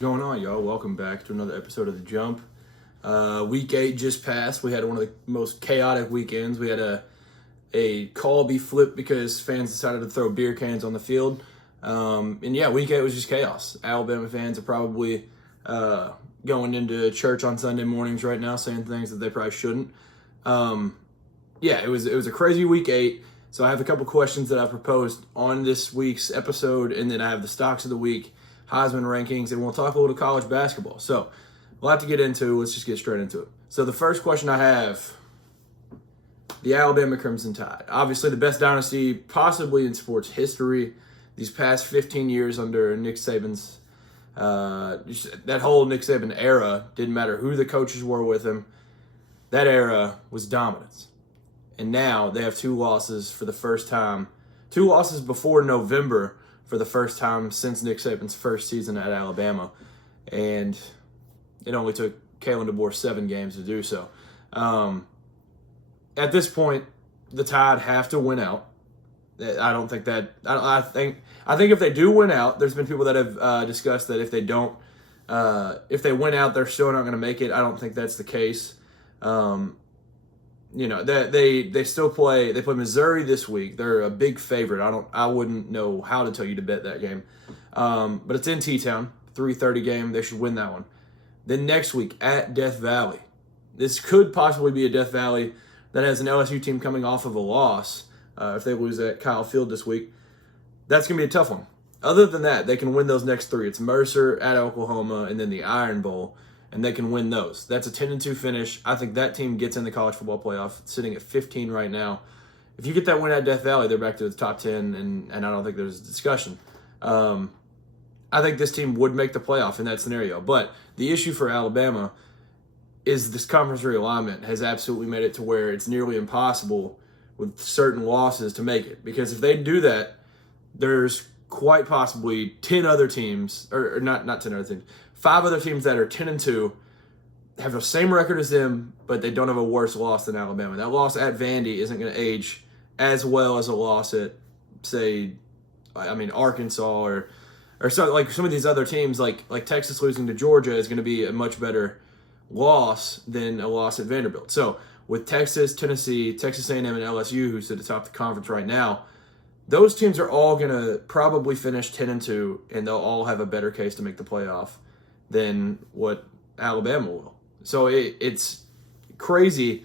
Going on, y'all? Welcome back to another episode of The Jump. Week 8 just passed. We had one of the most chaotic weekends. We had a call be flipped because fans decided to throw beer cans on the field. Week 8 was just chaos. Alabama fans are probably going into church on Sunday mornings right now saying things that they probably shouldn't. It was a crazy week 8. So I have a couple questions that I proposed on this week's episode, and then I have the stocks of the week, Heisman Rankings, and we'll talk a little college basketball. So, a lot to get into. Let's just get straight into it. So, the first question I have, the Alabama Crimson Tide. Obviously, the best dynasty possibly in sports history. These past 15 years under Nick Saban's, that whole Nick Saban era, didn't matter who the coaches were with him. That era was dominance. And now they have 2 losses for the first time. 2 losses before November for the first time since Nick Saban's first season at Alabama. And it only took Kalen DeBoer 7 games to do so. At this point, the Tide have to win out. I think if they do win out, there's been people that have discussed that if they don't, if they win out, they're still not going to make it. I don't think that's the case. They still play. They play Missouri this week. They're a big favorite. I wouldn't know how to tell you to bet that game, but it's in T-Town, 3:30 game. They should win that one. Then next week at Death Valley. This could possibly be a Death Valley that has an LSU team coming off of a loss. If they lose at Kyle Field this week, that's gonna be a tough one. Other than that, they can win those next 3. It's Mercer at Oklahoma, and then the Iron Bowl. And they can win those. That's a 10-2 finish. I think that team gets in the college football playoff, sitting at 15 right now. If you get that win at Death Valley, they're back to the top 10, and I don't think there's a discussion. I think this team would make the playoff in that scenario. But the issue for Alabama is this conference realignment has absolutely made it to where it's nearly impossible with certain losses to make it. Because if they do that, there's quite possibly 10 other teams, or not 10 other teams, 5 other teams that are 10-2, have the same record as them, but they don't have a worse loss than Alabama. That loss at Vandy isn't going to age as well as a loss at, Arkansas or so, like some of these other teams, like Texas losing to Georgia is going to be a much better loss than a loss at Vanderbilt. So with Texas, Tennessee, Texas A&M, and LSU, who's at the top of the conference right now, those teams are all going to probably finish 10-2, and they'll all have a better case to make the playoff than what Alabama will. So it's crazy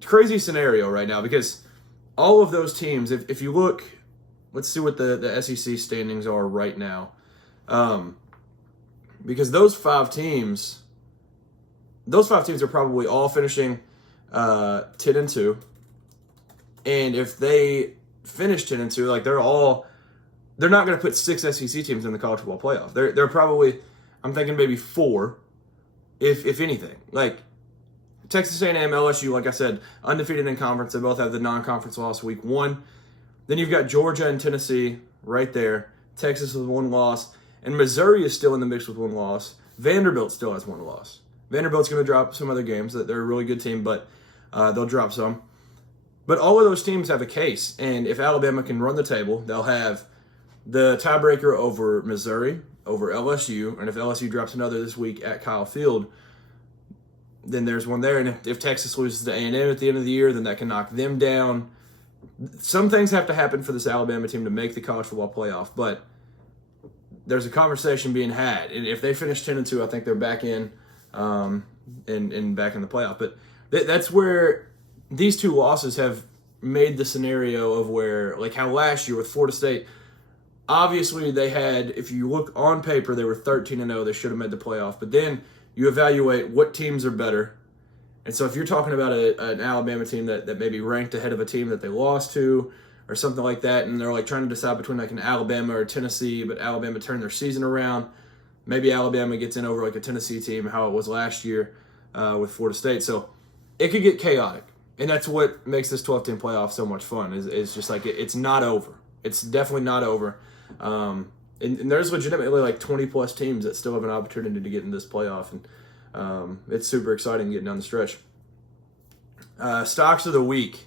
scenario right now because all of those teams, if you look, let's see what the SEC standings are right now. Because those five teams are probably all finishing 10-2. And if they finish 10-2, like they're not going to put 6 SEC teams in the college football playoff. They're probably, I'm thinking maybe 4, if anything. Like Texas A&M, LSU, like I said, undefeated in conference. They both have the non-conference loss week 1. Then you've got Georgia and Tennessee right there. Texas with 1 loss, and Missouri is still in the mix with 1 loss. Vanderbilt still has 1 loss. Vanderbilt's going to drop some other games. They're a really good team, but they'll drop some. But all of those teams have a case, and if Alabama can run the table, they'll have the tiebreaker over Missouri, over LSU, and if LSU drops another this week at Kyle Field, then there's one there. And if Texas loses to A&M at the end of the year, then that can knock them down. Some things have to happen for this Alabama team to make the college football playoff, but there's a conversation being had. And if they finish 10-2, I think they're back in and back in the playoff. But that's where these 2 losses have made the scenario of where, like how last year with Florida State, obviously they had, if you look on paper, they were 13-0. They should have made the playoff. But then you evaluate what teams are better. And so if you're talking about an Alabama team that maybe ranked ahead of a team that they lost to or something like that, and they're like trying to decide between like an Alabama or Tennessee, but Alabama turned their season around, maybe Alabama gets in over like a Tennessee team, how it was last year with Florida State. So it could get chaotic. And that's what makes this 12-team playoff so much fun is just like it's not over. It's definitely not over. And there's legitimately like 20-plus teams that still have an opportunity to get in this playoff. And it's super exciting getting down the stretch. Stocks of the week.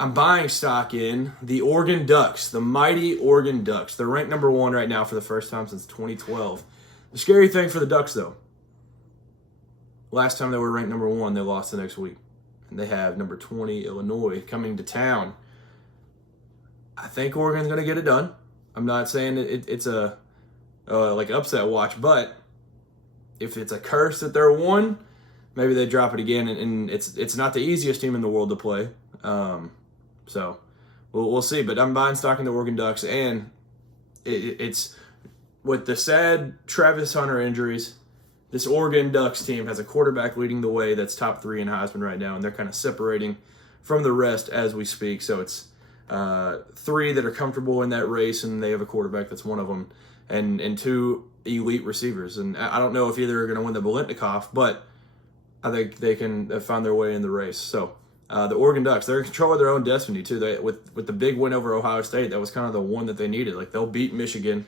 I'm buying stock in the Oregon Ducks, the mighty Oregon Ducks. They're ranked number 1 right now for the first time since 2012. The scary thing for the Ducks, though, last time they were ranked number 1, they lost the next week. And they have number 20, Illinois, coming to town. I think Oregon's going to get it done. I'm not saying it's a like upset watch, but if it's a curse that they're 1, maybe they drop it again. And it's not the easiest team in the world to play. So we'll see. But I'm buying stock in the Oregon Ducks, and it's with the sad Travis Hunter injuries. This Oregon Ducks team has a quarterback leading the way that's top 3 in Heisman right now, and they're kind of separating from the rest as we speak. So it's 3 that are comfortable in that race, and they have a quarterback that's one of them, and 2 elite receivers. And I don't know if either are going to win the Bolitnikoff, but I think they can find their way in the race. So the Oregon Ducks, they're in control of their own destiny too. With the big win over Ohio State, that was kind of the one that they needed. Like, they'll beat Michigan.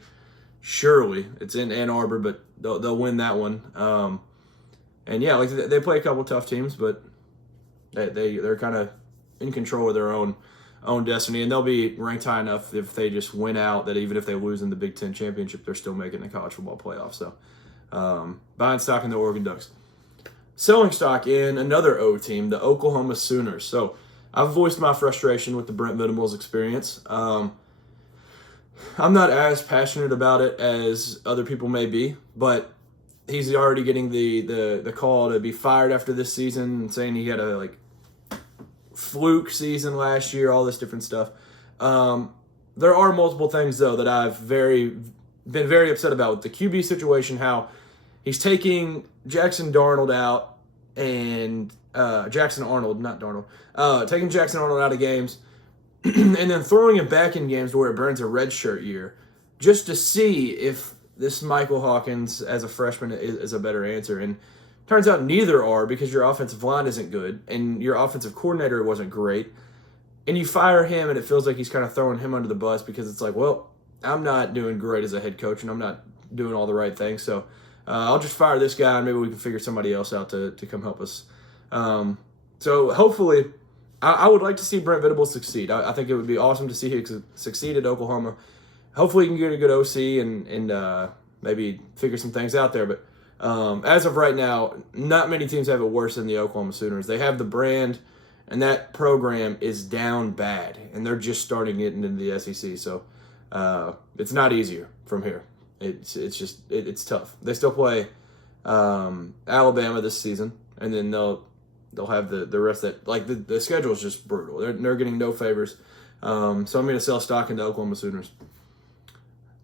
Surely it's in Ann Arbor, but they'll win that one. And yeah, like they play a couple tough teams, but they're kind of in control of their own destiny, and they'll be ranked high enough if they just win out that even if they lose in the Big Ten championship, they're still making the college football playoff. So buying stock in the Oregon Ducks, selling stock in another O team, the Oklahoma Sooners. So I've voiced my frustration with the Brent Venables experience. I'm not as passionate about it as other people may be, but he's already getting the call to be fired after this season and saying he had a fluke season last year, all this different stuff. There are multiple things, though, that I've been very upset about with the QB situation, how he's taking Jackson Darnold out and Jackson Arnold, not Darnold, taking Jackson Arnold out of games and then throwing him back in games where it burns a redshirt year just to see if this Michael Hawkins as a freshman is a better answer. And turns out neither are, because your offensive line isn't good and your offensive coordinator wasn't great. And you fire him and it feels like he's kind of throwing him under the bus because it's like, well, I'm not doing great as a head coach and I'm not doing all the right things. So I'll just fire this guy and maybe we can figure somebody else out to come help us. So hopefully, I would like to see Brent Venables succeed. I think it would be awesome to see him succeed at Oklahoma. Hopefully he can get a good OC and maybe figure some things out there. But as of right now, not many teams have it worse than the Oklahoma Sooners. They have the brand, and that program is down bad, and they're just starting getting into the SEC. So it's not easier from here. It's tough. They still play Alabama this season, and then they'll have the rest of that. The schedule is just brutal. They're getting no favors. So I'm going to sell stock into Oklahoma Sooners.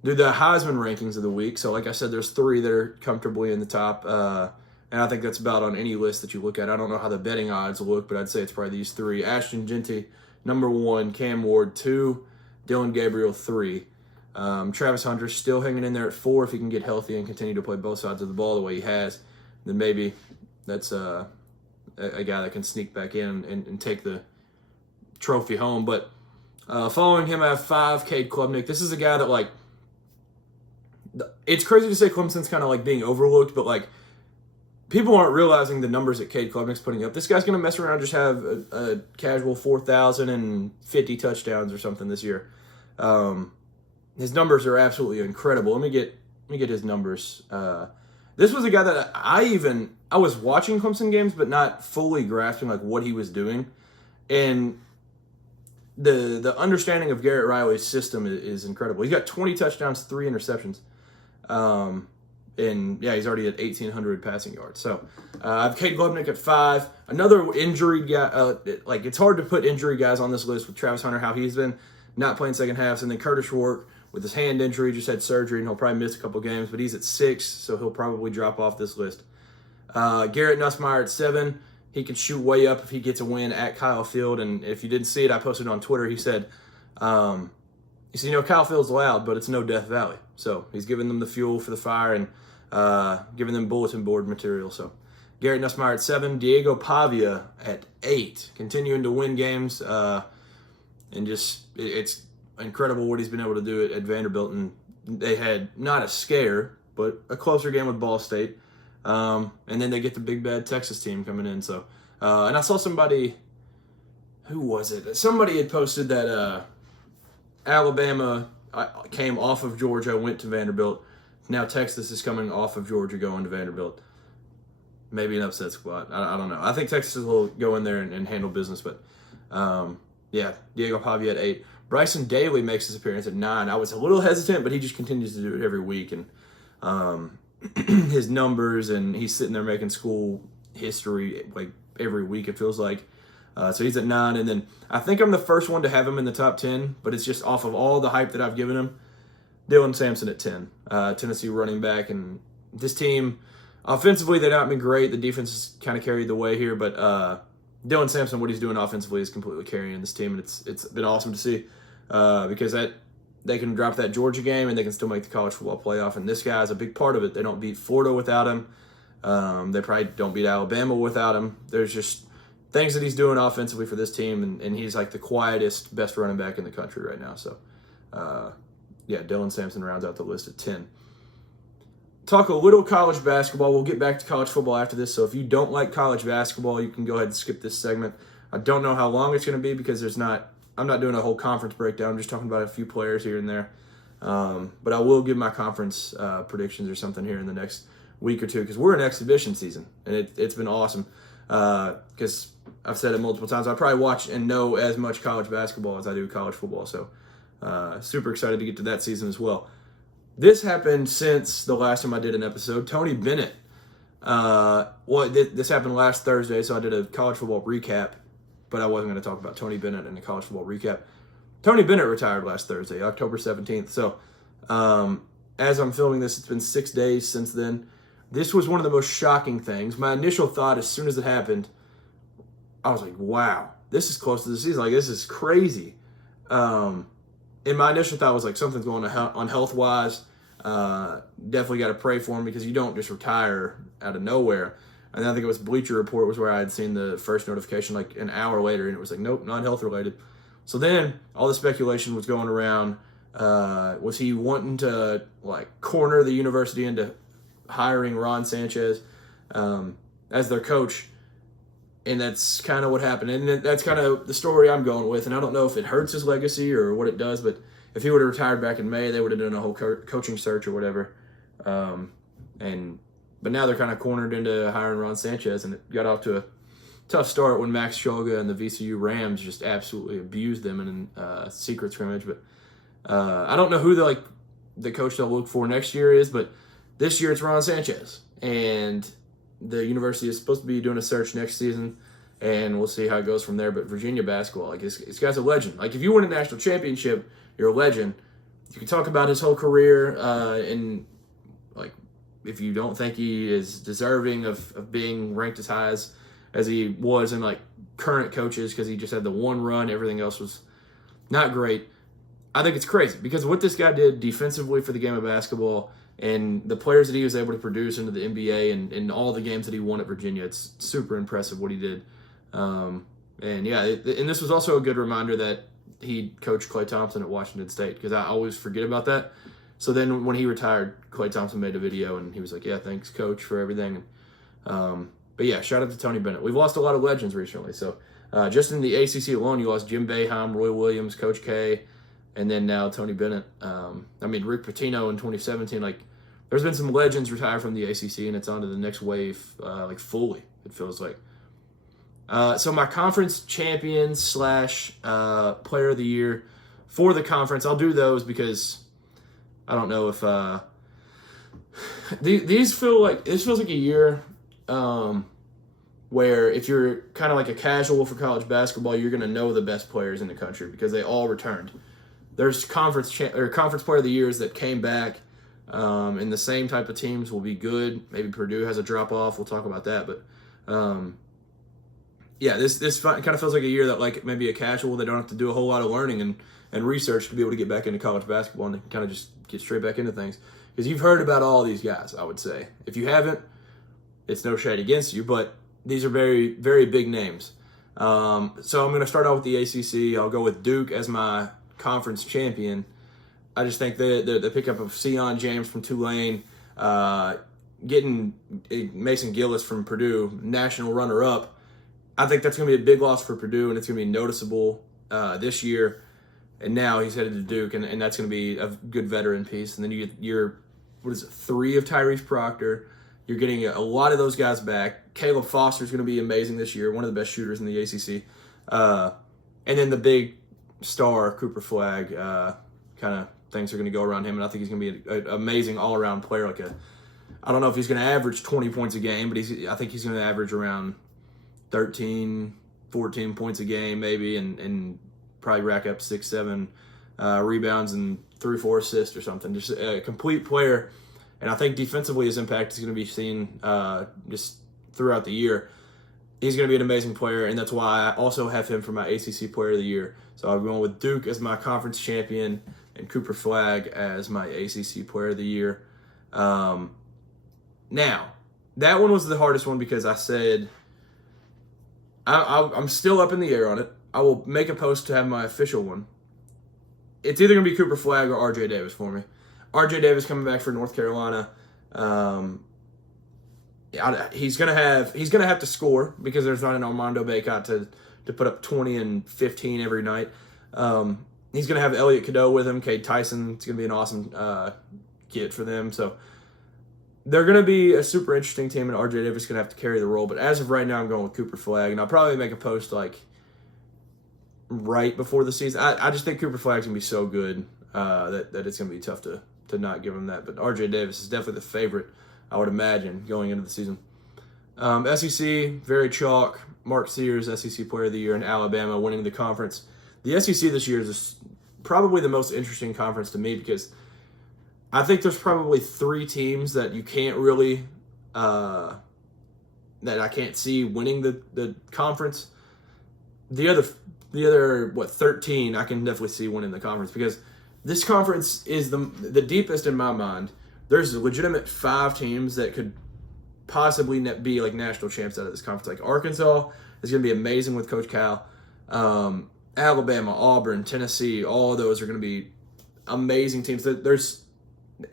Do the Heisman rankings of the week. So like I said, there's 3 that are comfortably in the top. And I think that's about on any list that you look at. I don't know how the betting odds look, but I'd say it's probably these 3. Ashton Jeanty, number 1. Cam Ward, 2. Dylan Gabriel, 3. Travis Hunter still hanging in there at 4. If he can get healthy and continue to play both sides of the ball the way he has, then maybe that's a guy that can sneak back in and take the trophy home. But following him, I have 5, Cade Klubnik. This is a guy that, it's crazy to say Clemson's kind of being overlooked, but people aren't realizing the numbers that Cade Klubnik's putting up. This guy's going to mess around and just have a casual 4,050 touchdowns or something this year. His numbers are absolutely incredible. Let me get his numbers. This was a guy that I was watching Clemson games, but not fully grasping what he was doing, and the understanding of Garrett Riley's system is incredible. He's got 20 touchdowns, 3 interceptions, and yeah, he's already at 1,800 passing yards. So I have Cade Klubnik at 5. Another injury guy. It's hard to put injury guys on this list with Travis Hunter, how he's been not playing second halves, and then Curtis Rourke with his hand injury, just had surgery, and he'll probably miss a couple games, but he's at 6, so he'll probably drop off this list. Garrett Nussmeier at 7. He can shoot way up if he gets a win at Kyle Field, and if you didn't see it, I posted on Twitter. He said, Kyle Field's loud, but it's no Death Valley. So he's giving them the fuel for the fire and giving them bulletin board material. So Garrett Nussmeier at 7. Diego Pavia at 8. Continuing to win games, and just it's incredible what he's been able to do at Vanderbilt. And they had not a scare, but a closer game with Ball State. And then they get the big bad Texas team coming in. So, and I saw somebody, who was it? Somebody had posted that Alabama came off of Georgia, went to Vanderbilt. Now Texas is coming off of Georgia going to Vanderbilt. Maybe an upset spot. I don't know. I think Texas will go in there and handle business. But, yeah, Diego Pavia at 8. Bryson Daly makes his appearance at 9. I was a little hesitant, but he just continues to do it every week. And his numbers, and he's sitting there making school history like every week, it feels like. So he's at 9. And then I think I'm the first one to have him in the top 10, but it's just off of all the hype that I've given him. Dylan Sampson at 10. Tennessee running back. And this team, offensively, they've not been great. The defense has kind of carried the way here, but Dylan Sampson, what he's doing offensively is completely carrying this team, and it's been awesome to see because they can drop that Georgia game and they can still make the college football playoff, and this guy is a big part of it. They don't beat Florida without him. They probably don't beat Alabama without him. There's just things that he's doing offensively for this team, and he's like the quietest, best running back in the country right now. So, yeah, Dylan Sampson rounds out the list at 10. Talk a little college basketball. We'll get back to college football after this. So if you don't like college basketball, you can go ahead and skip this segment. I don't know how long it's going to be because I'm not doing a whole conference breakdown. I'm just talking about a few players here and there. But I will give my conference predictions or something here in the next week or two because we're in exhibition season, and it's been awesome. Because I've said it multiple times, I probably watch and know as much college basketball as I do college football. So super excited to get to that season as well. This happened since the last time I did an episode. Tony Bennett. This happened last Thursday, so I did a college football recap, but I wasn't going to talk about Tony Bennett in the college football recap. Tony Bennett retired last Thursday, October 17th. So as I'm filming this, it's been 6 days since then. This was one of the most shocking things. My initial thought as soon as it happened, I was like, wow, this is close to the season. Like, this is crazy. And my initial thought was like something's going on health-wise. Definitely got to pray for him because you don't just retire out of nowhere. And I think it was Bleacher Report was where I had seen the first notification like an hour later, and it was like, nope, not health-related. So then all the speculation was going around. Was he wanting to like corner the university into hiring Ron Sanchez as their coach? And that's kind of what happened. And that's kind of the story I'm going with. And I don't know if it hurts his legacy or what it does, but if he would have retired back in May, they would have done a whole coaching search or whatever. But now they're kind of cornered into hiring Ron Sanchez, and it got off to a tough start when Max Shulga and the VCU Rams just absolutely abused them in a secret scrimmage. But I don't know who the coach they'll look for next year is, but this year it's Ron Sanchez. And the university is supposed to be doing a search next season, and we'll see how it goes from there. But Virginia basketball, like this guy's a legend. Like if you win a national championship, you're a legend. You can talk about his whole career, and like if you don't think he is deserving of being ranked as high as he was in like current coaches because he just had the one run, everything else was not great. I think it's crazy because what this guy did defensively for the game of basketball and the players that he was able to produce into the NBA and all the games that he won at Virginia, it's super impressive what he did. And this was also a good reminder that he coached Klay Thompson at Washington State because I always forget about that. So then when he retired, Klay Thompson made a video and he was like, yeah, thanks, coach, for everything. But yeah, shout out to Tony Bennett. We've lost a lot of legends recently. So just in the ACC alone, you lost Jim Boeheim, Roy Williams, Coach K, and then now Tony Bennett. Rick Pitino in 2017, like, there's been some legends retire from the ACC, and it's on to the next wave, fully, it feels like. So my conference champions / player of the year for the conference, I'll do those because I don't know if this feels like a year where if you're kind of like a casual for college basketball, you're going to know the best players in the country because they all returned. There's conference player of the years that came back. And the same type of teams will be good. Maybe Purdue has a drop-off. We'll talk about that. But, this kind of feels like a year that, like, maybe a casual, they don't have to do a whole lot of learning and research to be able to get back into college basketball and they can kind of just get straight back into things. Because you've heard about all these guys, I would say. If you haven't, it's no shade against you, but these are very, very big names. So I'm going to start out with the ACC. I'll go with Duke as my conference champion. I just think the pickup of Sion James from Tulane, getting Mason Gillis from Purdue, national runner-up, I think that's going to be a big loss for Purdue, and it's going to be noticeable this year. And now he's headed to Duke, and that's going to be a good veteran piece. And then you get your what is it, 3 of Tyrese Proctor. You're getting a lot of those guys back. Caleb Foster's going to be amazing this year, one of the best shooters in the ACC. And then the big star, Cooper Flagg, kind of things are going to go around him, and I think he's going to be an amazing all-around player. I don't know if he's going to average 20 points a game, but I think he's going to average around 13, 14 points a game maybe, and probably rack up 6, 7 rebounds and 3, 4 assists or something. Just a complete player. And I think defensively his impact is going to be seen just throughout the year. He's going to be an amazing player, and that's why I also have him for my ACC Player of the Year. So I'm going with Duke as my conference champion and Cooper Flagg as my ACC Player of the Year. Now, that one was the hardest one because I said I'm still up in the air on it. I will make a post to have my official one. It's either going to be Cooper Flagg or RJ Davis for me. RJ Davis coming back for North Carolina. He's gonna have to score because there's not an Armando Bacot to put up 20 and 15 every night. He's gonna have Elliot Cadeau with him. Cade Tyson. It's gonna be an awesome get for them. So they're gonna be a super interesting team, and RJ Davis is gonna have to carry the role. But as of right now, I'm going with Cooper Flagg, and I'll probably make a post right before the season. I just think Cooper Flagg's gonna be so good that it's gonna be tough to not give him that. But RJ Davis is definitely the favorite, I would imagine, going into the season. SEC, very chalk. Mark Sears, SEC Player of the Year, and Alabama winning the conference. The SEC this year is probably the most interesting conference to me because I think there's probably 3 teams that you can't really that I can't see winning the conference. The other 13 I can definitely see winning the conference because this conference is the deepest in my mind. There's a legitimate 5 teams that could possibly be national champs out of this conference. Arkansas is going to be amazing with Coach Cal. Alabama, Auburn, Tennessee, all of those are going to be amazing teams. There's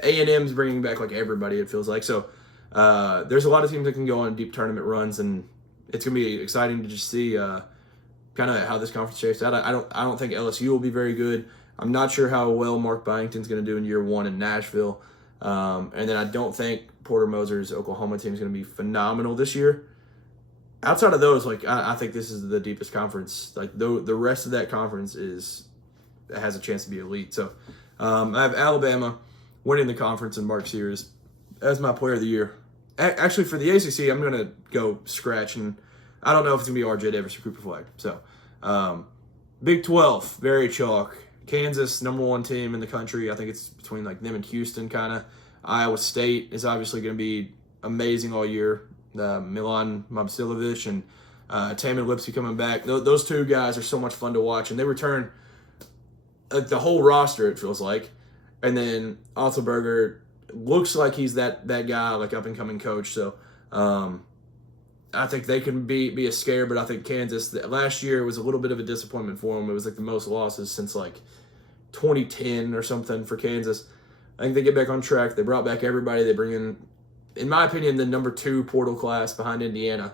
A&M's bringing back everybody, it feels like. So there's a lot of teams that can go on deep tournament runs, and it's going to be exciting to just see kind of how this conference shapes out. I don't think LSU will be very good. I'm not sure how well Mark Byington's going to do in year 1 in Nashville. And then I don't think Porter Moser's Oklahoma team is going to be phenomenal this year. Outside of those, I think this is the deepest conference. The rest of that conference has a chance to be elite. So I have Alabama winning the conference and Mark Sears as my Player of the Year. Actually, for the ACC, I'm going to go scratch, and I don't know if it's going to be RJ Davis or Cooper Flagg. So Big 12, very chalk. Kansas, number 1 team in the country. I think it's between them and Houston, kind of. Iowa State is obviously going to be amazing all year. Milan Mobsilovic and Tamin Lipsy coming back. Those 2 guys are so much fun to watch, and they return the whole roster, it feels like. And then Otzelberger looks like he's that guy, up-and-coming coach. So I think they can be a scare, but I think Kansas, last year was a little bit of a disappointment for them. It was the most losses since 2010 or something for Kansas. I think they get back on track. They brought back everybody. They bring in my opinion, the number 2 portal class behind Indiana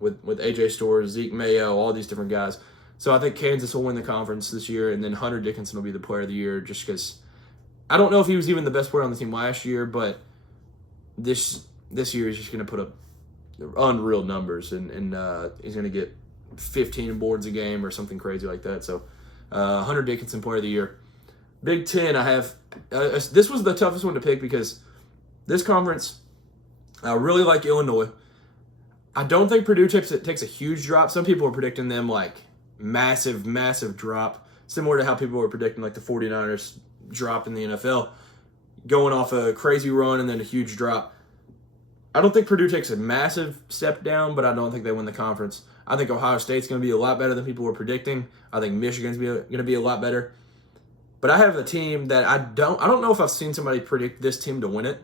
with A.J. Storrs, Zeke Mayo, all these different guys. So I think Kansas will win the conference this year, and then Hunter Dickinson will be the Player of the Year just because I don't know if he was even the best player on the team last year, but this year he's just going to put up unreal numbers, and he's going to get 15 boards a game or something crazy like that. So Hunter Dickinson, Player of the Year. Big 10, I have this was the toughest one to pick because this conference, I really like Illinois. I don't think Purdue takes a huge drop. Some people are predicting them massive drop, similar to how people were predicting the 49ers drop in the NFL, going off a crazy run and then a huge drop. I don't think Purdue takes a massive step down, but I don't think they win the conference. I think Ohio State's going to be a lot better than people were predicting. I think Michigan's going to be a lot better. But I have a team that I don't know if I've seen somebody predict this team to win it.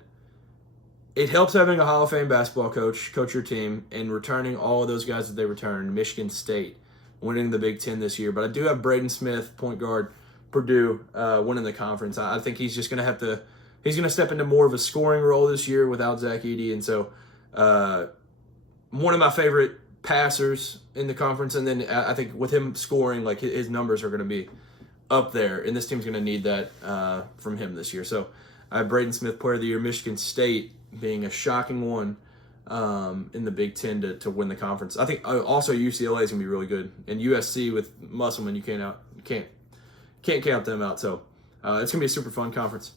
It helps having a Hall of Fame basketball coach your team, and returning all of those guys that they returned. Michigan State winning the Big Ten this year. But I do have Braden Smith, point guard, Purdue, winning the conference. I think he's just going to have to – he's going to step into more of a scoring role this year without Zach Edey. And so one of my favorite passers in the conference. And then I think with him scoring, his numbers are going to be up there. And this team's going to need that from him this year. So I have Braden Smith Player of the Year, Michigan State being a shocking one in the Big Ten to win the conference. I think also UCLA is going to be really good, and USC with Musselman, you can't count them out. So it's going to be a super fun conference.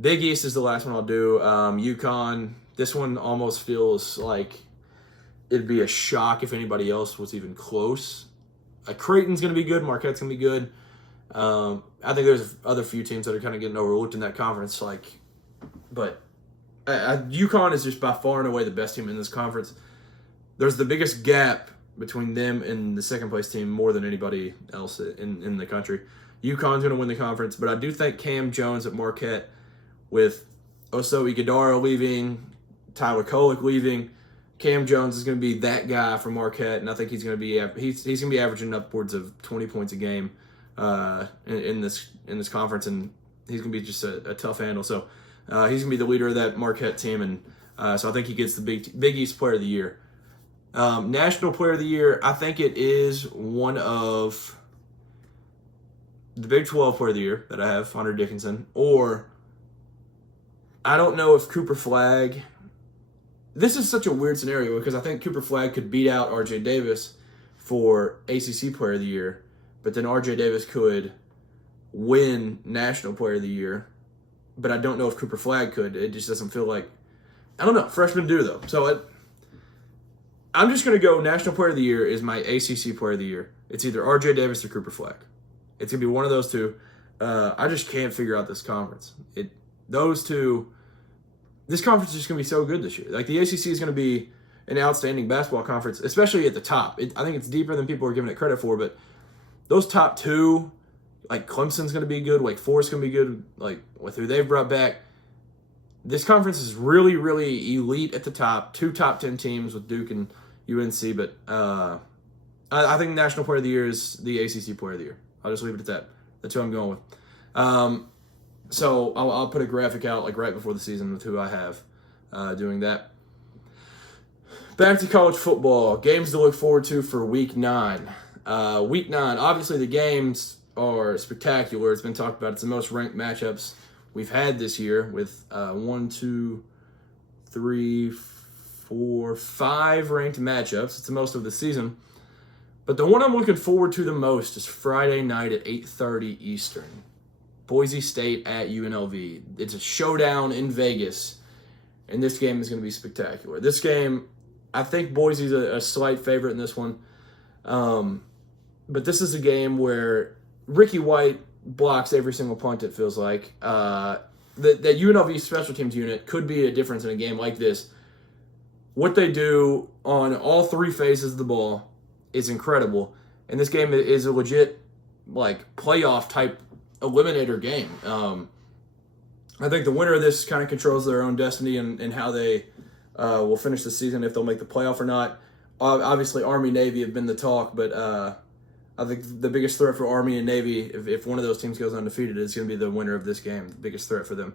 Big East is the last one I'll do. UConn. This one almost feels like it'd be a shock if anybody else was even close. Creighton's going to be good. Marquette's going to be good. I think there's other few teams that are kind of getting overlooked in that conference. But UConn is just by far and away the best team in this conference. There's the biggest gap between them and the second place team more than anybody else in the country. UConn's going to win the conference, but I do think Cam Jones at Marquette, with Oso Iguodala leaving, Tyler Kolek leaving, Cam Jones is going to be that guy for Marquette, and I think he's going to be averaging upwards of 20 points a game in this conference, and he's going to be just a tough handle. So he's going to be the leader of that Marquette team, and so I think he gets the Big East Player of the Year. National Player of the Year, I think it is one of the Big 12 Player of the Year that I have, Hunter Dickinson, or I don't know if Cooper Flagg. This is such a weird scenario because I think Cooper Flagg could beat out R.J. Davis for ACC Player of the Year, but then R.J. Davis could win National Player of the Year, but I don't know if Cooper Flagg could. It just doesn't feel like, I don't know. Freshmen do, though. So I'm just going to go National Player of the Year is my ACC Player of the Year. It's either R.J. Davis or Cooper Flagg. It's going to be one of those two. I just can't figure out this conference. This conference is just going to be so good this year. Like, the ACC is going to be an outstanding basketball conference, especially at the top. I think it's deeper than people are giving it credit for, but those top two, like Clemson's going to be good, Wake Forest going to be good, like with who they've brought back. This conference is really, really elite at the top. 2 top 10 teams with Duke and UNC, but I think National Player of the Year is the ACC Player of the Year. I'll just leave it at that. That's who I'm going with. So I'll put a graphic out like right before the season with who I have doing that. Back to college football. Games to look forward to for Week 9. Week 9, obviously the games are spectacular. It's been talked about. It's the most ranked matchups we've had this year with 1, 2, 3, 4, 5 ranked matchups. It's the most of the season. But the one I'm looking forward to the most is Friday night at 8:30 Eastern. Boise State at UNLV. It's a showdown in Vegas, and this game is going to be spectacular. This game, I think Boise's a slight favorite in this one. But this is a game where Ricky White blocks every single punt, it feels like. That UNLV special teams unit could be a difference in a game like this. What they do on all 3 phases of the ball is incredible. And this game is a legit, like, playoff type eliminator game. I think the winner of this kind of controls their own destiny and how they will finish the season, if they'll make the playoff or not. Obviously, Army-Navy have been the talk, but I think the biggest threat for Army and Navy, if one of those teams goes undefeated, is going to be the winner of this game, the biggest threat for them.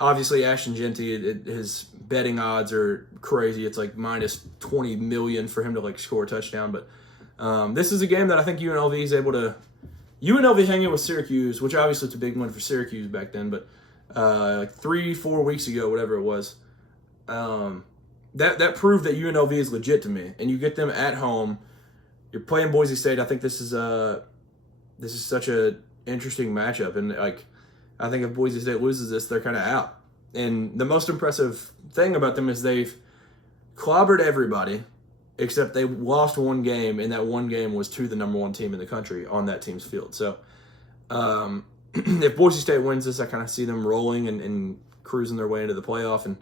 Obviously, Ashton Genty, his betting odds are crazy. It's like minus 20 million for him to like score a touchdown. But this is a game that I think UNLV is able to. UNLV hanging with Syracuse, which obviously it's a big win for Syracuse back then, but like 3-4 weeks ago, whatever it was, that proved that UNLV is legit to me. And you get them at home. You're playing Boise State. I think this is such a interesting matchup, and like I think if Boise State loses this, they're kind of out. And the most impressive thing about them is they've clobbered everybody, except they lost one game, and that one game was to the number 1 team in the country on that team's field. So if Boise State wins this, I kind of see them rolling and cruising their way into the playoff. And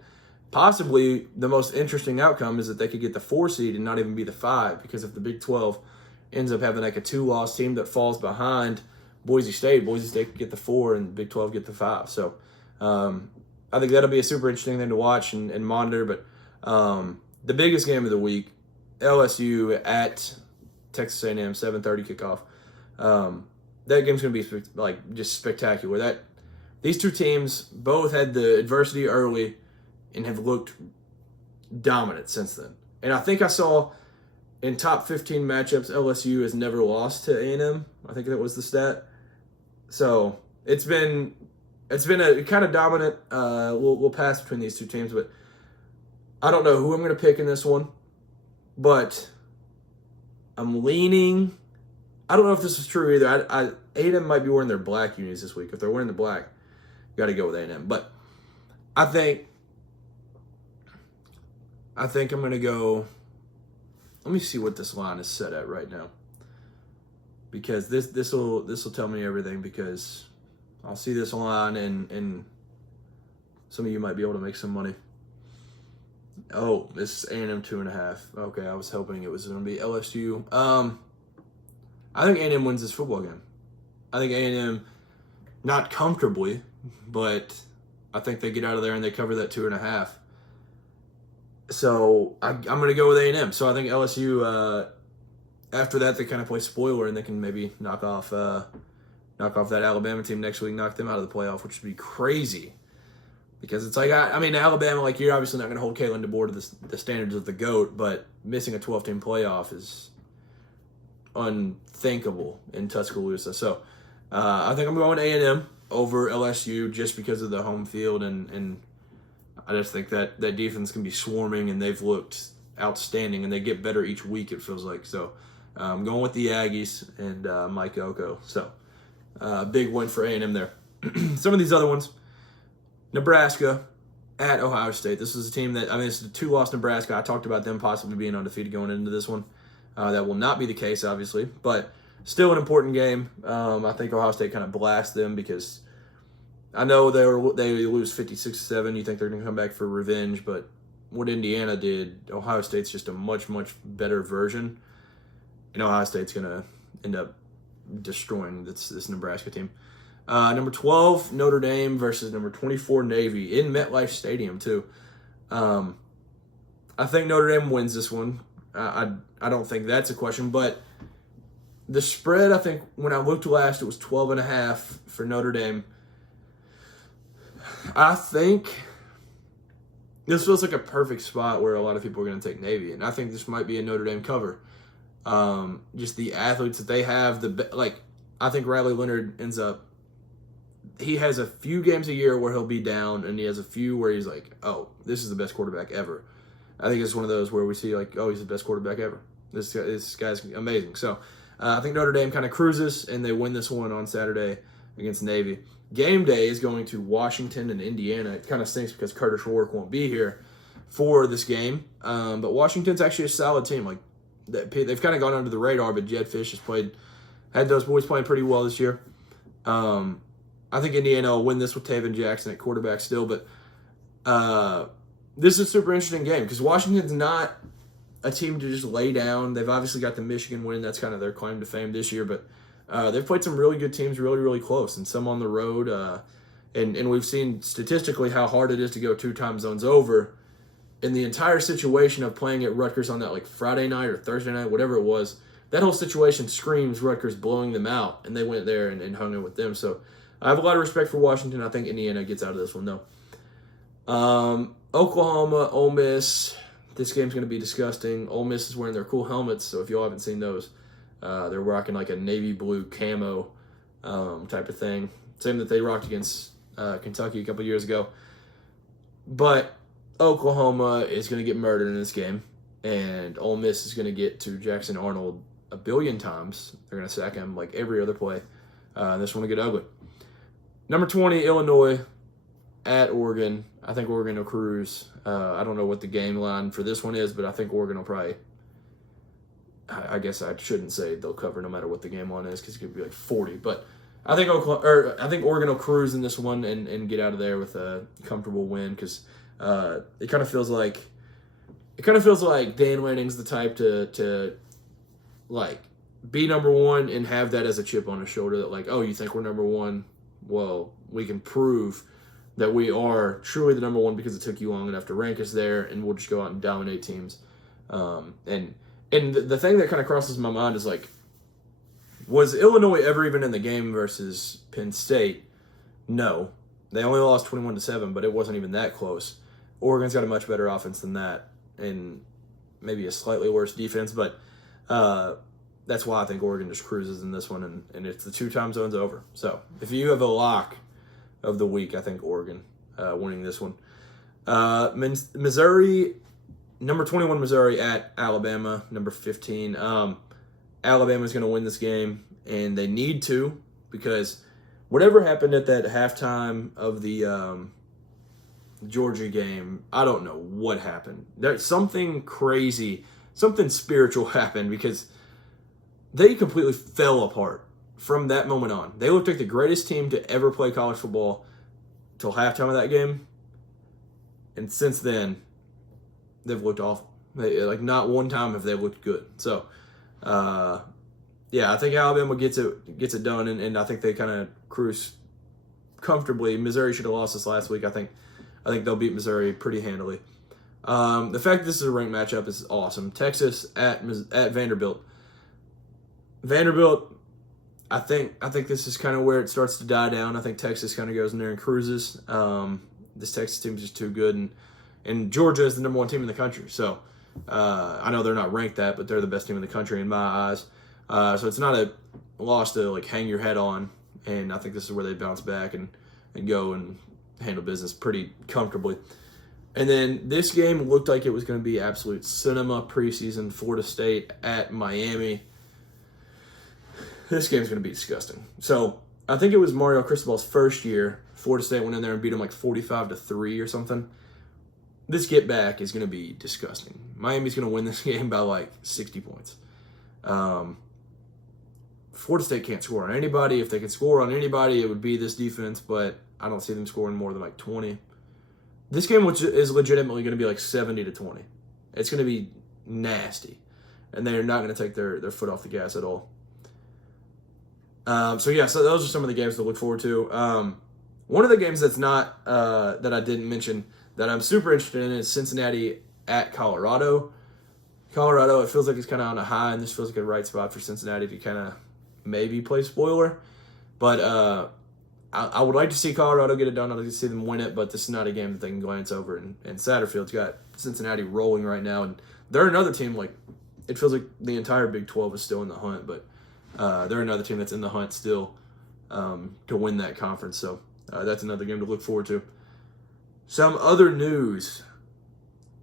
possibly the most interesting outcome is that they could get the 4 seed and not even be the 5, because if the Big 12 ends up having like a 2-loss team that falls behind Boise State could get the 4 and Big 12 get the 5. So I think that'll be a super interesting thing to watch and monitor. But the biggest game of the week, LSU at Texas A&M, 7:30 kickoff. That game's going to be like just spectacular. These two teams both had the adversity early and have looked dominant since then. And I think I saw in top 15 matchups, LSU has never lost to A&M. I think that was the stat. So it's been it's been a kind of dominant. We'll pass between these two teams, but I don't know who I'm going to pick in this one. But I'm leaning. I don't know if this is true either. A&M might be wearing their black unis this week. If they're wearing the black, got to go with A&M. But I think I'm going to go. Let me see what this line is set at right now, because this will tell me everything. Because I'll see this line and some of you might be able to make some money. Oh, this is A&M 2.5. Okay, I was hoping it was going to be LSU. I think A&M wins this football game. I think A&M, not comfortably, but I think they get out of there and they cover that 2.5. So I'm going to go with A&M. So I think LSU, after that, they kind of play spoiler and they can maybe knock off that Alabama team next week, knock them out of the playoff, which would be crazy. Because it's like, I mean, Alabama, like, you're obviously not going to hold Kalen DeBoer to the standards of the GOAT, but missing a 12-team playoff is unthinkable in Tuscaloosa. So I think I'm going A&M over LSU just because of the home field, and I just think that defense can be swarming, and they've looked outstanding, and they get better each week, it feels like. So I'm going with the Aggies and Mike Oko. So big win for A&M there. Some of these other ones. Nebraska at Ohio State. This is a team that, I mean, this is a 2-loss Nebraska. I talked about them possibly being undefeated going into this one. That will not be the case, obviously, but still an important game. I think Ohio State kind of blasts them because I know they lose 56-7. You think they're going to come back for revenge, but what Indiana did, Ohio State's just a much, much better version, and Ohio State's going to end up destroying this Nebraska team. Number 12, Notre Dame versus number 24, Navy in MetLife Stadium, too. I think Notre Dame wins this one. I don't think that's a question, but the spread, I think, when I looked last, it was 12.5 for Notre Dame. I think this feels like a perfect spot where a lot of people are going to take Navy, and I think this might be a Notre Dame cover. Just the athletes that they have, I think Riley Leonard ends up, he has a few games a year where he'll be down, and he has a few where he's like, oh, this is the best quarterback ever. I think it's one of those where we see, like, oh, he's the best quarterback ever. This guy's amazing. So I think Notre Dame kind of cruises, and they win this one on Saturday against Navy. Game day is going to Washington and Indiana. It kind of stinks because Curtis Rourke won't be here for this game. But Washington's actually a solid team. Like, they've kind of gone under the radar, but Jed Fish had those boys playing pretty well this year. I think Indiana will win this with Taven Jackson at quarterback still, but this is a super interesting game because Washington's not a team to just lay down. They've obviously got the Michigan win. That's kind of their claim to fame this year, but they've played some really good teams really, really close, and some on the road. And we've seen statistically how hard it is to go 2 time zones over. In the entire situation of playing at Rutgers on that like Friday night or Thursday night, whatever it was, that whole situation screams Rutgers blowing them out, and they went there and hung it with them. So I have a lot of respect for Washington. I think Indiana gets out of this one, though. Oklahoma, Ole Miss. This game's going to be disgusting. Ole Miss is wearing their cool helmets, so if y'all haven't seen those, they're rocking like a navy blue camo type of thing. Same that they rocked against Kentucky a couple years ago. But Oklahoma is going to get murdered in this game, and Ole Miss is going to get to Jackson Arnold a billion times. They're going to sack him like every other play. This one will get ugly. Number 20, Illinois at Oregon. I think Oregon will cruise. I don't know what the game line for this one is, but I think Oregon will probably, I guess I shouldn't say they'll cover no matter what the game line is because it could be like 40. But I think I think Oregon will cruise in this one and get out of there with a comfortable win because it kind of feels like Dan Lanning's the type to like be number one and have that as a chip on his shoulder that like, oh, you think we're number one? Well, we can prove that we are truly the number one because it took you long enough to rank us there, and we'll just go out and dominate teams. And the thing that kind of crosses my mind is like, was Illinois ever even in the game versus Penn State? No. They only lost 21-7, but it wasn't even that close. Oregon's got a much better offense than that, and maybe a slightly worse defense, but that's why I think Oregon just cruises in this one, and it's the 2 time zone's over. So if you have a lock of the week. I think Oregon winning this one. Missouri, number 21 Missouri at Alabama, number 15. Alabama's going to win this game, and they need to, because whatever happened at that halftime of the Georgia game, I don't know what happened. There's something crazy, something spiritual happened, because they completely fell apart from that moment on. They looked like the greatest team to ever play college football till halftime of that game. And since then, they've looked awful. Not one time have they looked good. So, I think Alabama gets it done, and I think they kind of cruise comfortably. Missouri should have lost this last week. I think they'll beat Missouri pretty handily. The fact that this is a ranked matchup is awesome. Texas at Vanderbilt. Vanderbilt, I think this is kind of where it starts to die down. I think Texas kind of goes in there and cruises. This Texas team is just too good, and Georgia is the number one team in the country. So I know they're not ranked that, but they're the best team in the country in my eyes. So it's not a loss to hang your head on, and I think this is where they bounce back and go and handle business pretty comfortably. And then this game looked like it was going to be absolute cinema preseason. Florida State at Miami. This game's going to be disgusting. So I think it was Mario Cristobal's first year. Florida State went in there and beat them 45-3 or something. This get back is going to be disgusting. Miami's going to win this game by 60 points. Florida State can't score on anybody. If they could score on anybody, it would be this defense, but I don't see them scoring more than 20. This game is legitimately going to be 70-20. It's going to be nasty, and they're not going to take their foot off the gas at all. So those are some of the games to look forward to. One of the games that's not that I didn't mention that I'm super interested in is Cincinnati at Colorado. Colorado, it feels like it's kind of on a high, and this feels like a right spot for Cincinnati to kind of maybe play spoiler. But I would like to see Colorado get it done. I'd like to see them win it, but this is not a game that they can glance over. And Satterfield's got Cincinnati rolling right now, and they're another team, it feels like the entire Big 12 is still in the hunt, but they're another team that's in the hunt still to win that conference. So that's another game to look forward to. Some other news.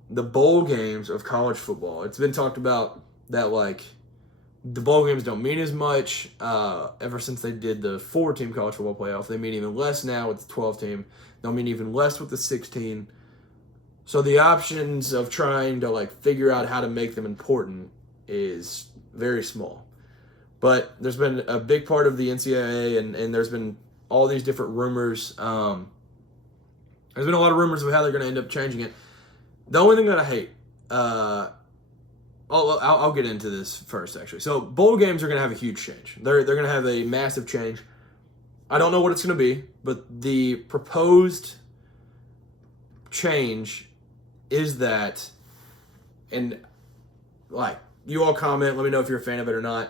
The bowl games of college football. It's been talked about that, the bowl games don't mean as much ever since they did the 4-team college football playoff. They mean even less now with the 12-team. They'll mean even less with the 16. So the options of trying to, figure out how to make them important is very small. But there's been a big part of the NCAA, and there's been all these different rumors. There's been a lot of rumors of how they're going to end up changing it. The only thing that I hate, I'll get into this first, actually. So bowl games are going to have a huge change. They're going to have a massive change. I don't know what it's going to be, but the proposed change is that, and you all comment, let me know if you're a fan of it or not.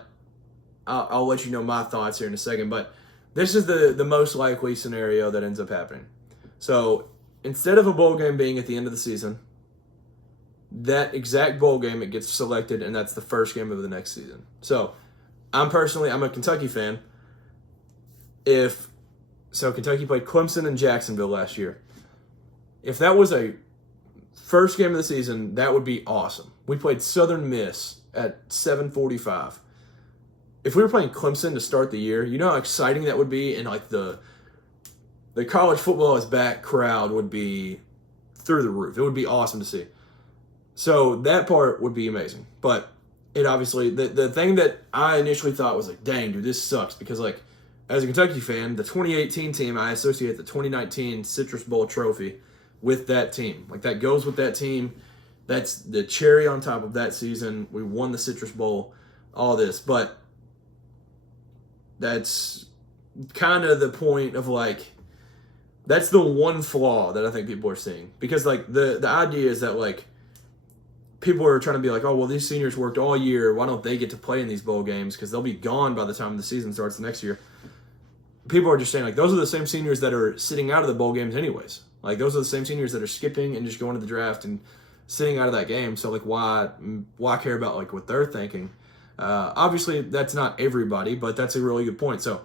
I'll let you know my thoughts here in a second, but this is the most likely scenario that ends up happening. So instead of a bowl game being at the end of the season, that exact bowl game, it gets selected, and that's the first game of the next season. So I'm a Kentucky fan. Kentucky played Clemson and Jacksonville last year. If that was a first game of the season, that would be awesome. We played Southern Miss at 7:45. If we were playing Clemson to start the year, you know how exciting that would be, and the college football is back crowd would be through the roof. It would be awesome to see. So that part would be amazing. But it obviously, the thing that I initially thought was dang, dude, this sucks. Because as a Kentucky fan, the 2018 team, I associate the 2019 Citrus Bowl trophy with that team. That goes with that team. That's the cherry on top of that season. We won the Citrus Bowl, all this. But that's kind of the point of that's the one flaw that I think people are seeing. Because the idea is that people are trying to be oh, well, these seniors worked all year. Why don't they get to play in these bowl games? Because they'll be gone by the time the season starts the next year. People are just saying those are the same seniors that are sitting out of the bowl games anyways. Those are the same seniors that are skipping and just going to the draft and sitting out of that game. So why care about what they're thinking? Obviously that's not everybody, but that's a really good point. So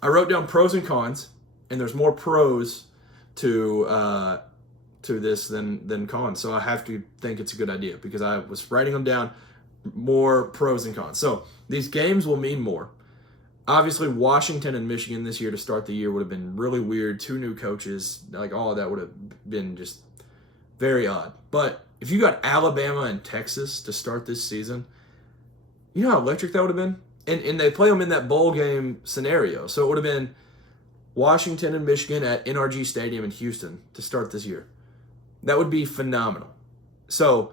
I wrote down pros and cons, and there's more pros to this than cons. So I have to think it's a good idea because I was writing them down, more pros and cons. So these games will mean more. Obviously, Washington and Michigan this year to start the year would have been really weird. 2 new coaches, like all of that would have been just very odd. But if you got Alabama and Texas to start this season, you know how electric that would have been? And they play them in that bowl game scenario. So it would have been Washington and Michigan at NRG Stadium in Houston to start this year. That would be phenomenal. So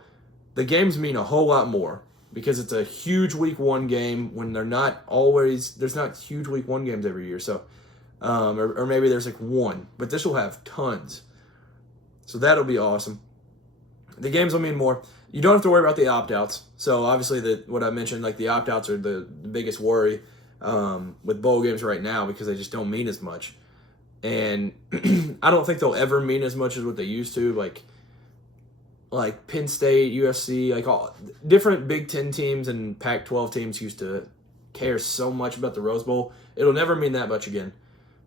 the games mean a whole lot more because it's a huge week 1 game when there's not huge week 1 games every year. So, or maybe there's like 1, but this will have tons. So that'll be awesome. The games will mean more. You don't have to worry about the opt-outs. So obviously what I mentioned, like the opt-outs are the biggest worry with bowl games right now because they just don't mean as much. And I don't think they'll ever mean as much as what they used to. Like Penn State, USC, like all different Big Ten teams and Pac-12 teams used to care so much about the Rose Bowl. It'll never mean that much again.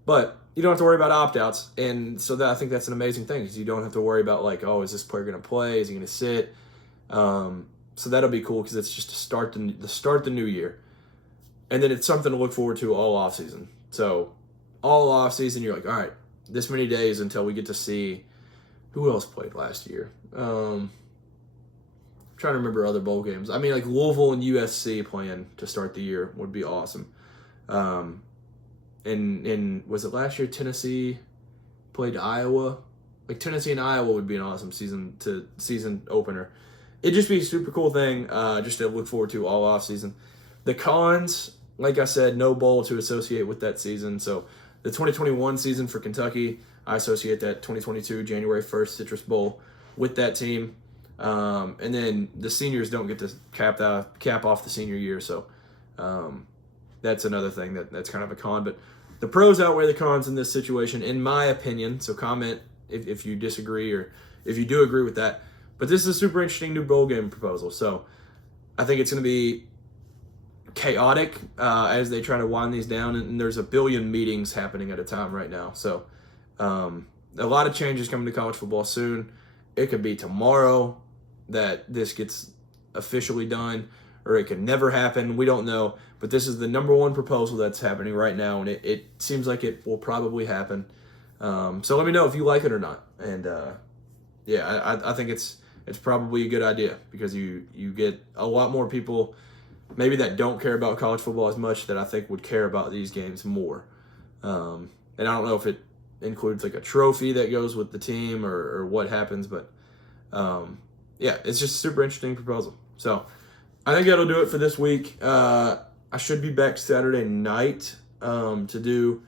But you don't have to worry about opt-outs. And so I think that's an amazing thing because you don't have to worry about like, oh, is this player going to play? Is he going to sit? So that'll be cool because it's just to start the new year. And then it's something to look forward to all offseason. So all offseason, you're like, all right, this many days until we get to see who else played last year. I'm trying to remember other bowl games. I mean, like Louisville and USC playing to start the year would be awesome. And was it last year Tennessee played Iowa? Like Tennessee and Iowa would be an awesome season opener. It'd just be a super cool thing just to look forward to all offseason. The cons, like I said, no bowl to associate with that season. So the 2021 season for Kentucky, I associate that 2022 January 1st Citrus Bowl with that team. And then the seniors don't get to cap off the senior year. So that's another thing that's kind of a con. But the pros outweigh the cons in this situation, in my opinion. So comment if you disagree or if you do agree with that. But this is a super interesting new bowl game proposal. So I think it's going to be chaotic as they try to wind these down. And there's a billion meetings happening at a time right now. So a lot of changes coming to college football soon. It could be tomorrow that this gets officially done, or it could never happen. We don't know. But this is the number 1 proposal that's happening right now, and it seems like it will probably happen. So let me know if you like it or not. And I think it's probably a good idea because you get a lot more people maybe that don't care about college football as much that I think would care about these games more. And I don't know if it includes like a trophy that goes with the team or what happens, but it's just a super interesting proposal. So I think that'll do it for this week. I should be back Saturday night to do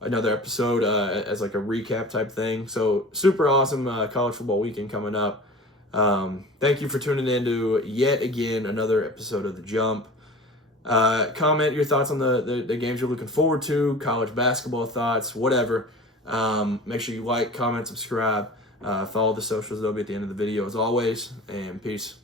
another episode as like a recap type thing. So super awesome college football weekend coming up. Thank you for tuning in to yet again another episode of The Jump. Comment your thoughts on the games you're looking forward to, college basketball thoughts, whatever. Make sure you like, comment, subscribe, follow the socials. They'll be at the end of the video as always, and peace.